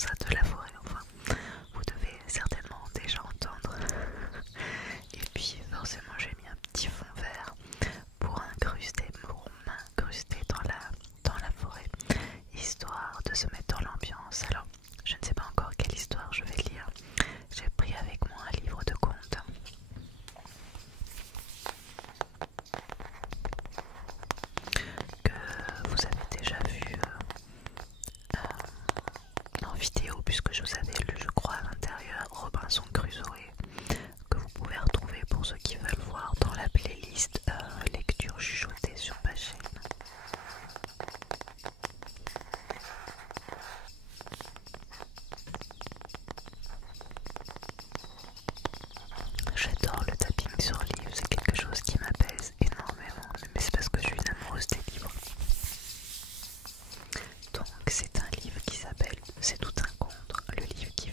ça de la forêt, enfin, vous devez certainement déjà entendre. Et puis forcément j'ai mis un petit fond vert pour m'incruster dans la forêt, histoire de se mettre dans l'ambiance. Alors, je ne sais pas encore quelle histoire je vais lire. J'ai pris avec moi un livre de contes que vous avez déjà vu en vidéo, puisque je vous avais lu, je crois, à l'intérieur Robinson Crusoe, que vous pouvez retrouver pour ceux qui veulent voir dans la playlist lecture chuchotée sur ma chaîne. J'adore le tapping sur livre, c'est quelque chose qui m'apaise énormément, mais c'est parce que je suis une amoureuse des livres. Donc c'est un livre qui s'appelle C'est tout un conte, le livre qui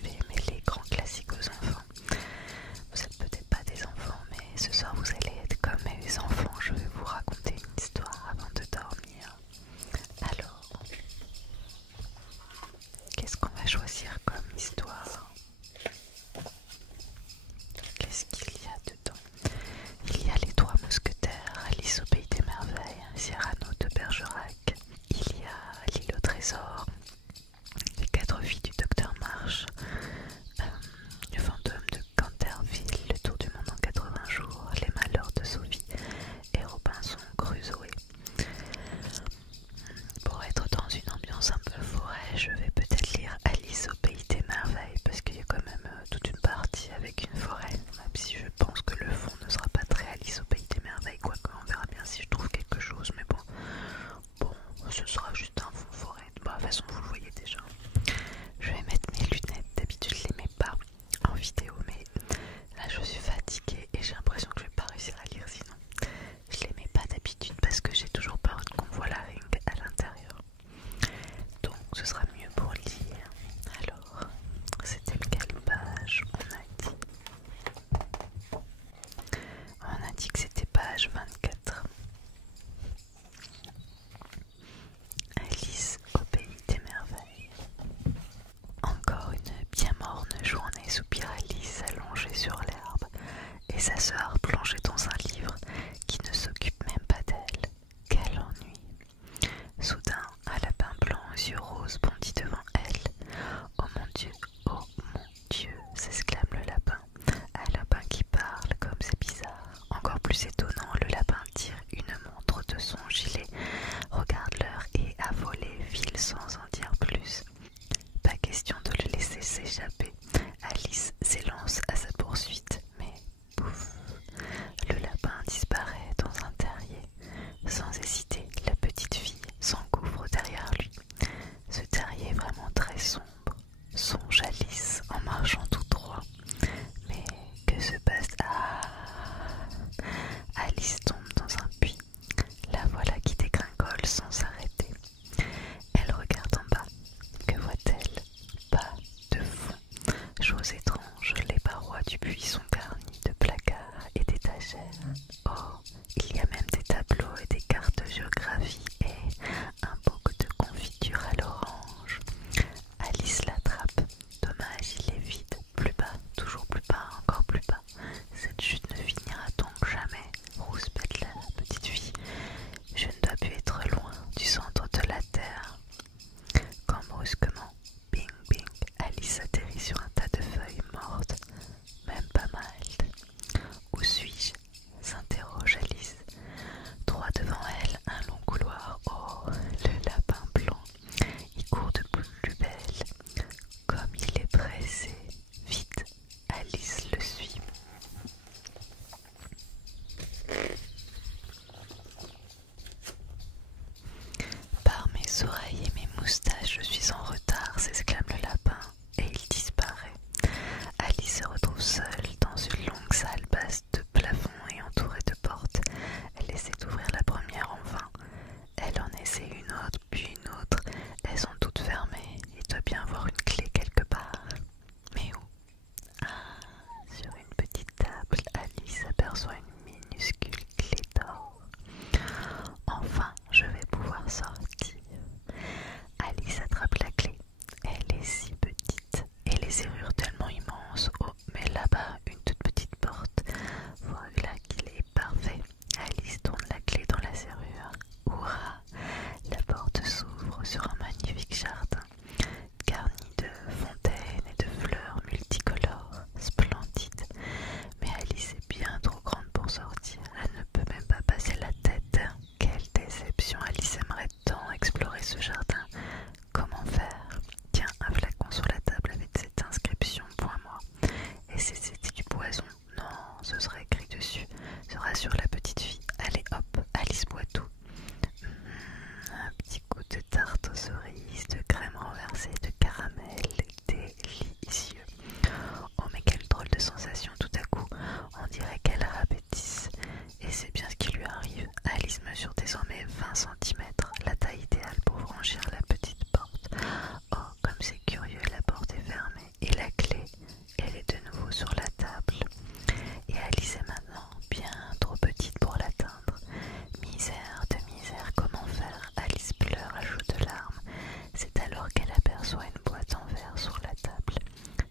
aperçoit une boîte en verre sur la table.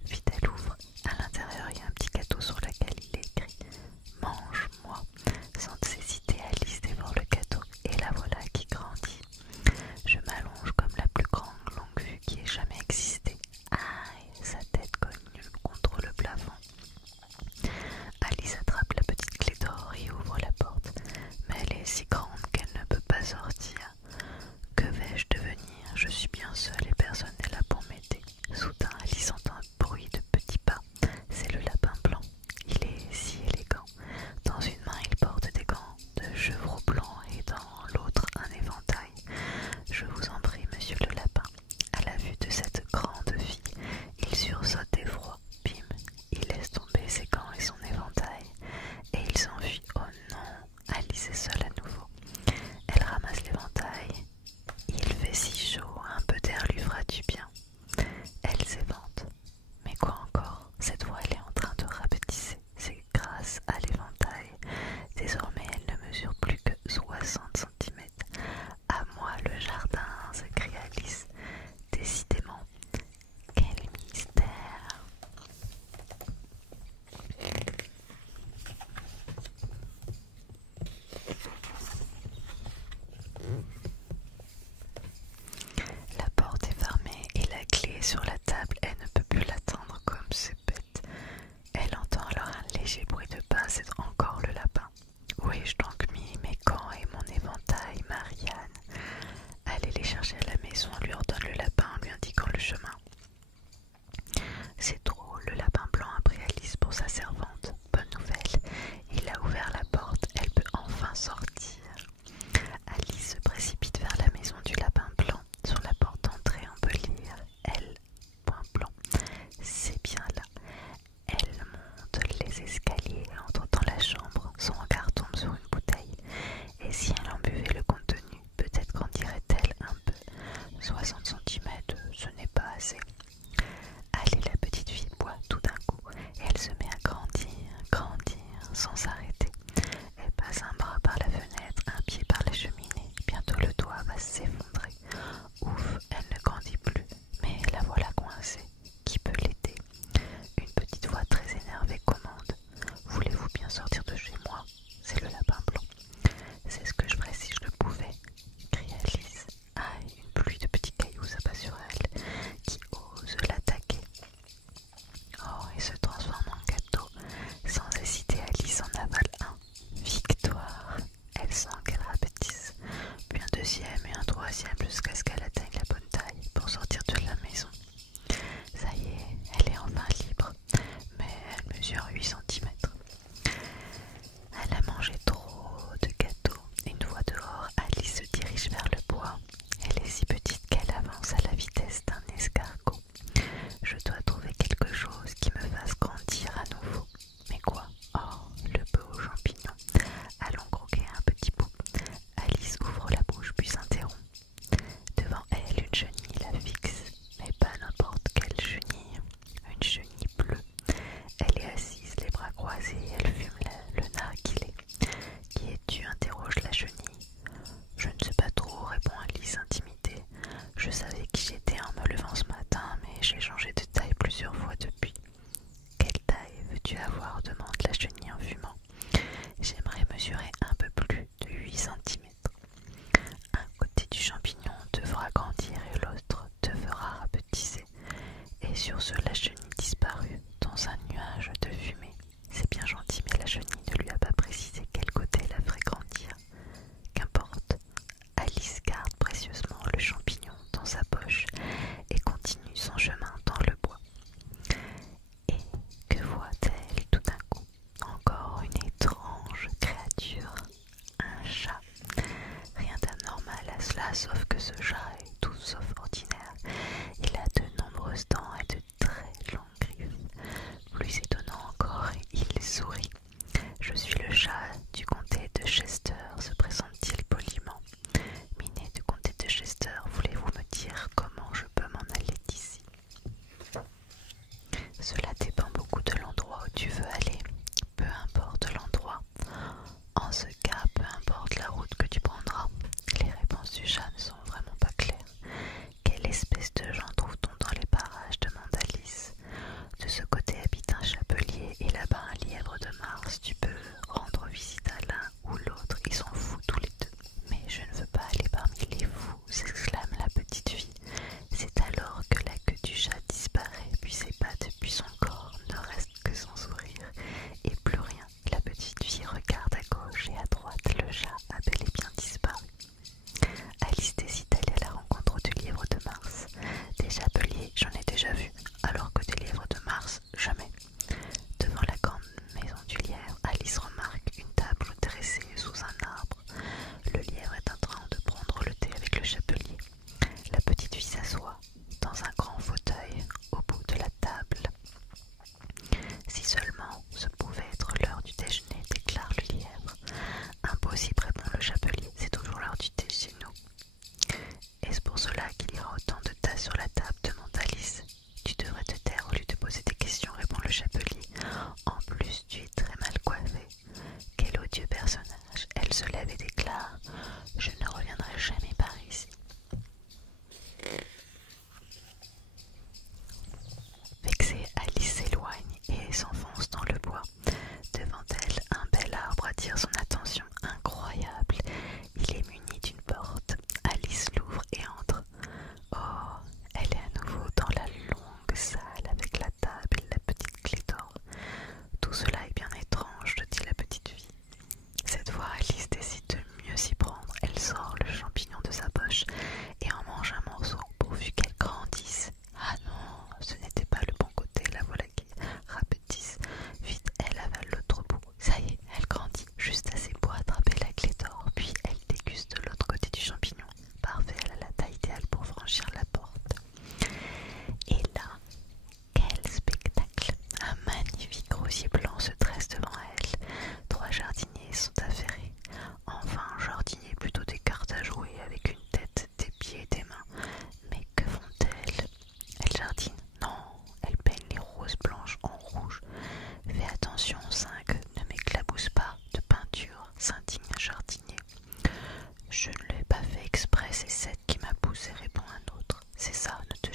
Vite, elle ouvre. À l'intérieur, il y a un petit gâteau sur lequel il est écrit « Mange-moi ». Sans hésiter, Alice dévore le gâteau et la voilà qui grandit. Je m'allonge comme la plus grande longue vue qui ait jamais existé. Aïe, sa tête cogne contre le plafond. Alice attrape la petite clé d'or et ouvre la porte, mais elle est si grande qu'elle ne peut pas sortir. Que vais-je devenir? Je suis bien seule et personne n'est là pour m'aider. Soudain, Alice entend un bruit de petits pas. C'est le lapin blanc. Il est si élégant. Dans une main, il porte des gants de chevreau blanc et dans l'autre un éventail. Je vous en prie, monsieur le lapin. À la vue de cette grande fille, il sursaute d'effroi. Bim, il laisse tomber ses gants et son éventail et il s'enfuit. Oh non, Alice est seule à nouveau. Elle ramasse l'éventail. Il fait si chaud, un peu d'air lui fera du bien. Elle s'évente. Mais quoi encore? Cette fois, elle est en train de rapetisser. C'est grâce à l'éventail. Désormais, elle ne mesure plus que 60 cm. À moi le jardin, s'écrie Alice. Décidément, quel mystère! La porte est fermée et la clé est sur la table. Elle ne peut plus l'attendre comme c'est bête. Elle entend alors un léger bruit de pas, c'est encore le lapin. Où ai-je donc mis mes gants et mon éventail, Marianne? Allez les chercher à la maison, lui ordonne le lapin en lui indiquant le chemin. C'est drôle, le lapin blanc a pris Alice pour sa servante. Bonne nouvelle, il a ouvert la porte, elle peut enfin sortir. Alice se précipite vers la maison du lapin blanc. Sur la porte d'entrée, on peut lire L. Blanc. C'est bien là. Elle monte les escaliers et entre dans la chambre. Son regard tombe sur une bouteille. Et si elle en buvait le contenu, peut-être grandirait-elle un peu. 60 cm, ce n'est pas assez. Allez, la petite fille boit tout d'un coup. Et elle se met à grandir, sans s'arrêter. Elle passe un bras par la fenêtre, un pied par la cheminée. Bientôt le toit va s'effondrer. Ouf, elle ne grandit plus. Mais la voilà coincée. Qui peut l'aider? Une petite voix très énervée commande. Voulez-vous bien sortir de chez moi? C'est le lapin blanc. C'est ce que je ferais si je le pouvais, crie Alice. Aïe, une pluie de petits cailloux s'abat sur elle, qui ose l'attaquer. Oh, et se transforme en gâteau. Sans hésiter, Alice en avale un. Victoire! Elle sent qu'elle rapetisse. Puis un deuxième et un troisième jusqu'à ce qu'elle atteigne la bonne taille pour sortir de la maison. Ça y est, elle est enfin libre, mais elle mesure 8 cm. Elle a mangé trop de gâteaux. Une fois dehors, Alice se dirige vers le bois. Elle est si petite qu'elle avance à la vitesse d'un escargot. Je dois trouver quelque chose qui me fasse grandir à nouveau. Mais quoi? Oh, le beau champignon. Allons croquer un petit bout. Alice ouvre la bouche puis s'interrompt. Devant elle, une chenille la fixe, mais pas n'importe quelle chenille. Une chenille bleue. Elle est assise, les bras croisés, elle fume le narguilé. Qui es-tu? Interroge la chenille. Je ne sais pas trop, répond Alice intimidée. Je savais qui j'étais en me levant ce matin, mais j'ai changé de taille plusieurs fois depuis. Quelle taille veux-tu avoir? Demande la chenille en fumant. J'aimerais mesurer un peu plus de 8 cm. Un côté du champignon te fera grandir et l'autre te fera rapetisser. Et sur ce, la chenille disparut dans un nuage de fumée. C'est bien gentil, mais la chenille ne lui a pas précisé quel côté la ferait grandir. Qu'importe, Alice garde précieusement le champignon dans sa poche et continue son chemin dans le bois. Et que voit-elle tout d'un coup? Encore une étrange créature, un chat. Rien d'anormal à cela, sauf que ce chat est tout sauf ordinaire. Il a de nombreuses dents et de très longues griffes. Plus étonnant encore, il sourit.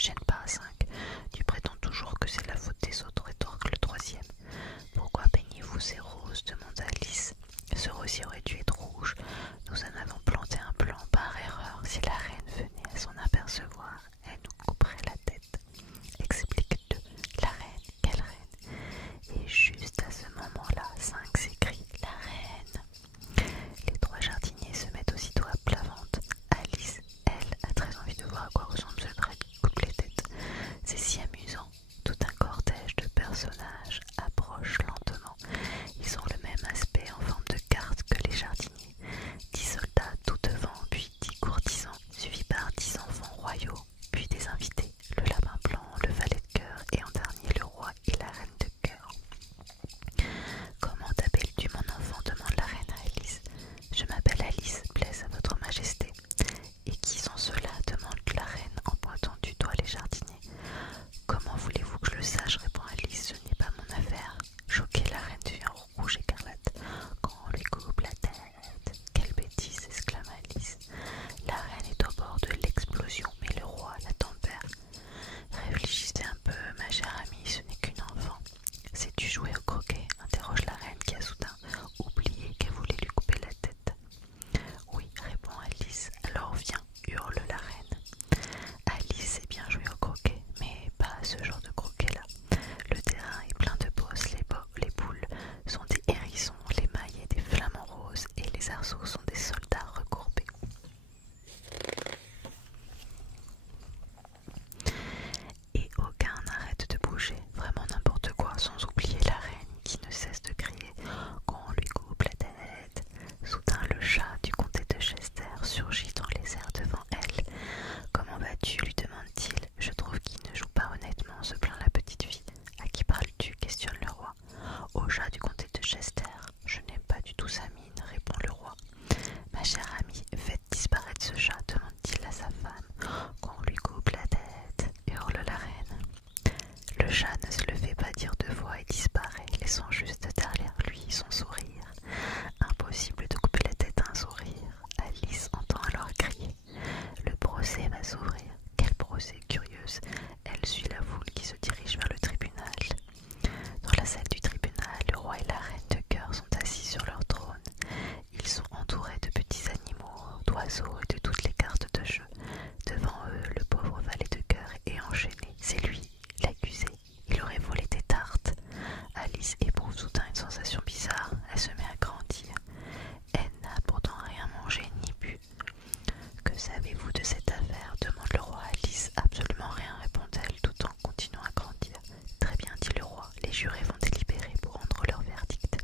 gêne pas. 5. Tu prétends toujours que c'est la faute des autres, rétorque le 3e. Pourquoi peignez-vous ces roses demanda Alice. Ce rosier aurait dû être rouge. Nous en avons planté un blanc par erreur. Si la reine venait à s'en apercevoir, elle nous couperait la tête. Explique-te. La reine, quelle reine? Et juste à ce moment-là, 5 s'écrie la reine. Les 3 jardiniers se mettent aussitôt à plat ventre. Alice, elle, a très envie de voir à quoi ressemble ce trait qui coupe les têtes. C'est si amusant. Tout un cortège de personnages approche lentement. Ils ont le même aspect en forme de carte que les jardiniers. 10 soldats tout devant, puis 10 courtisans, suivis par 10 enfants royaux, puis des invités, le lapin blanc, le valet de cœur et en dernier le roi et la reine de cœur. Comment t'appelles-tu mon enfant demande la reine à Alice. Je m'appelle Alice, plaise à votre majesté. Et qui sont ceux-là demande la reine en pointant du doigt les jardiniers. Comment voulez-vous que je le sache répond Alice, ce n'est pas mon affaire. Choquée, la reine devient rouge écarlate. Quand on lui coupe la tête. Quelle bêtise, exclame Alice. La reine est au bord de l'explosion, mais le roi la tempère. Réfléchissez un peu, ma chère amie, ce n'est qu'une enfant. Sais-tu jouer au croquet interroge la reine qui a soudain oublié qu'elle voulait lui couper la tête. Oui, répond Alice. Alors viens, hurle la reine. Alice sait bien jouer au croquet, mais pas à ce genre de croquet-là. Le terrain est plein de bosses, les boules sont des hérissons, les mailles des flamants roses et les arceaux sont des soldats recourbés. Et aucun n'arrête de bouger, vraiment n'importe quoi, sans oublier la reine qui ne cesse de crier qu'on lui coupe la tête. Soudain le chat du comté de Chester surgit dans les airs devant elle. Comment vas-tu lui demande-t-il. Je trouve qu'il ne joue pas honnêtement, se plaint la petite fille. À qui parles-tu questionne le roi. Au chat du comté de Chester. Je n'aime pas du tout sa mine, répond le roi. Ma chère amie, faites disparaître ce chat, demande-t-il à sa femme. Qu'on lui coupe la tête, hurle la reine. Le chat ne se le fait pas dire 2 fois et disparaît, laissant juste derrière lui son sourire. Impossible de couper la tête à un sourire. Alice entend alors crier. Le procès va s'ouvrir. Quel procès curieuse. Elle suit la foule qui se dirige vers le tribunal. Dans la salle du tribunal, le roi et la reine de cœur sont assis sur leur trône. Ils sont entourés de petits animaux, d'oiseaux et de toutes les cartes de jeu. Devant eux, le pauvre valet de cœur est enchaîné. C'est lui, l'accusé. Il aurait volé des tartes. Alice éprouve soudain une sensation bizarre. Elle se met à grandir. Elle n'a pourtant rien mangé ni bu. Que savez-vous de cette affaire demande le roi à Alice. Absolument rien, répond-elle, tout en continuant à grandir. Très bien, dit le roi. Les jurés vont délibérer pour rendre leur verdict.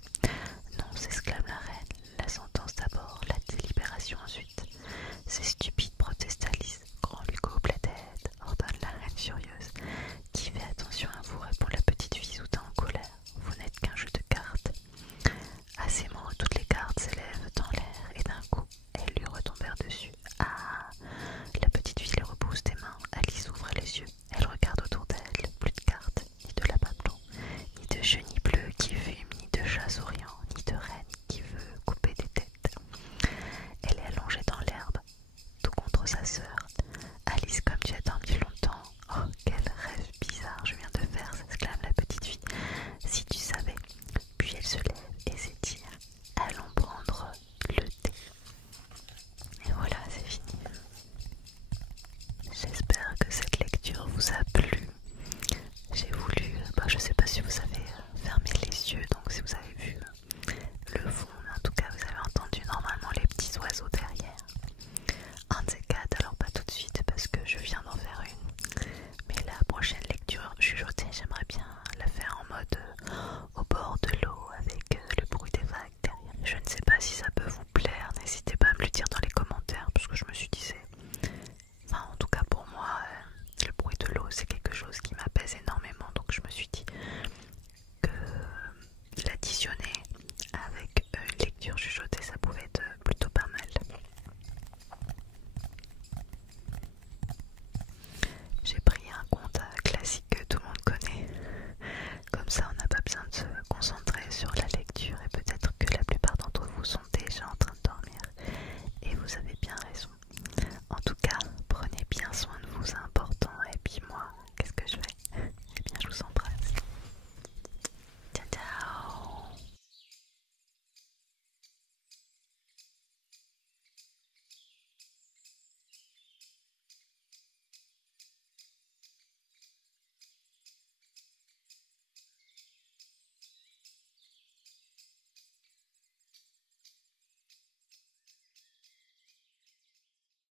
Non, s'exclame la reine. La sentence d'abord, la délibération ensuite. C'est stupide, proteste Alice. Qu'on lui coupe la tête, ordonne la reine furieuse. Qui fait attention à vous, répond la petite fille soudain en colère. Vous n'êtes qu'un jeu de cartes. À ces mots, toutes les cartes s'élèvent dans l'air et d'un coup, elles lui retombèrent dessus. Ah! La petite fille les repousse des mains. Alice ouvre les yeux. Elle regarde autour d'elle. Plus de cartes, ni de lapin blanc, ni de chenilles bleues qui fument, ni de chats souriants, ni de reine qui veut couper des têtes. Elle est allongée dans l'herbe, tout contre sa sœur. Alice, comme tu as dormi longtemps. Oh, quel rêve bizarre je viens de faire, s'exclame la petite fille. Si tu savais. Puis elle se lève et s'étire. Allons prendre le thé. Et voilà, c'est fini. J'espère que cette lecture vous a plu. J'ai voulu, je sais pas si vous avez fermé les yeux, donc si vous avez vu le fond, mais en tout cas vous avez entendu normalement les petits oiseaux derrière. Un de ces 4, alors pas tout de suite parce que je viens d'en faire une. Mais la prochaine lecture chuchotée, j'aimerais bien la faire en mode au bord de l'eau avec le bruit des vagues derrière. Je ne sais pas si ça peut vous plaire, n'hésitez pas à me le dire dans les commentaires parce que je me suis dit, enfin en tout cas pour moi, le bruit de l'eau c'est quelque chose